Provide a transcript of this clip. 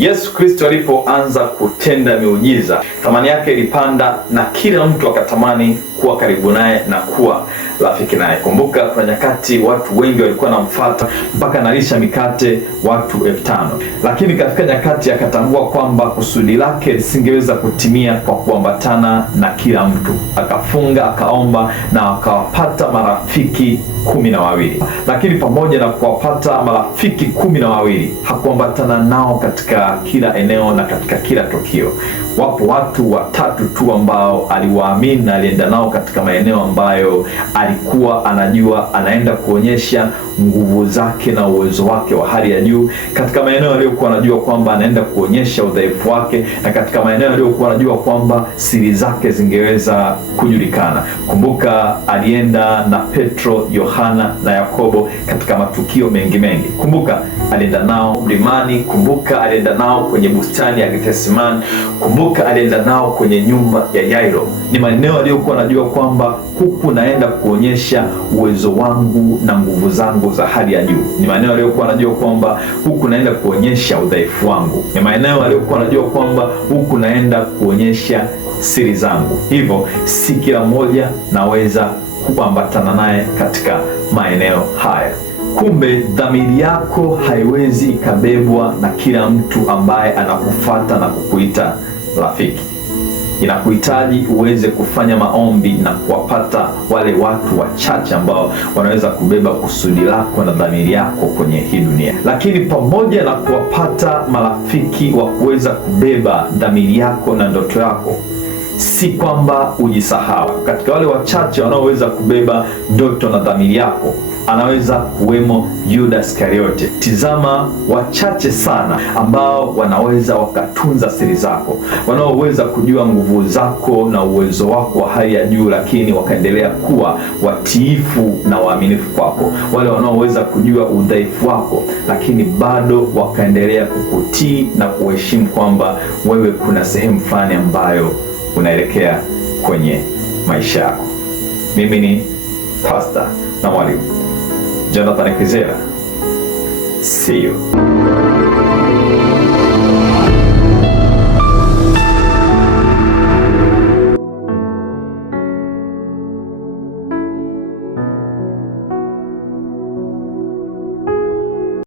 Yesu Kristo alipoanza kutenda miujiza, thamani yake ilipanda na kila mtu akatamani kuwa karibu naye na kuwa rafiki naye. Kumbuka kuna nyakati watu wengi walikuwa wanamfuata mpaka analisha mikate watu 5,000. Lakini katika nyakati akatambua kwamba kusudi lake lisingeweza kutimia kwa kuambatana na kila mtu. Akafunga, akaomba na akawapata marafiki 12. Lakini pamoja na kuwapata marafiki 12, hakuambatana nao katika kila eneo na katika kila tukio. Wapo watu 3 tu ambao aliwaamini na alienda nao katika maeneo ambayo alikuwa anajua anaenda kuonyesha nguvu zake na uwezo wake wa hali ya juu, katika maeneo aliyokuwa anajua kwamba anaenda kuonyesha udhaifu wake, na katika maeneo aliyokuwa anajua kwamba siri zake zingeweza kujulikana. Kumbuka alienda na Petro, Yohana na Yakobo katika matukio mengi. Kumbuka alienda nao mlimani, kumbuka alienda nao kwenye bustani ya Gethsemane, kumbuka alienda nao kwenye nyumba ya Yairo. Ni maeneo aliyokuwa anajua kwamba huku naenda kuonyesha uwezo wangu na nguvu zangu za hali ya juu. Ni maeneo aliyokuwa anajua kwamba huku naenda kuonyesha udhaifu wangu. Ni maeneo aliyokuwa anajua kwamba huku naenda kuonyesha siri zangu. Hivyo si kila mmoja naweza kuambatana naye katika maeneo haya. Kumbe dhamiri yako haiwezi ikabebwa na kila mtu ambaye anakufuata na kukuita rafiki. Inakuhitaji uweze kufanya maombi na kuwapata wale watu wachache ambao wanaweza kubeba kusudi lako na dhamiri yako kwenye hii dunia. Lakini pamoja na kuwapata marafiki wa kuweza kubeba dhamiri yako na ndoto yako, si kwamba ujisahau. Katika wale wachache wanaoweza kubeba ndoto na dhamiri yako, anaweza kuwemo Yuda Iskariote. Tizama wachache sana ambao wanaweza wakatunza siri zako, wanaoweza kujua nguvu zako na uwezo wako wa hali ya juu, lakini wakaendelea kuwa watiifu na waaminifu kwako. Wale wanaoweza kujua udhaifu wako, lakini bado wakaendelea kukutii na kuheshimu kwamba wewe kuna sehemu fulani ambayo unaelekea kwenye maisha yako. Mimi ni pastor na mwalimu Jonathan Kwizera. See you.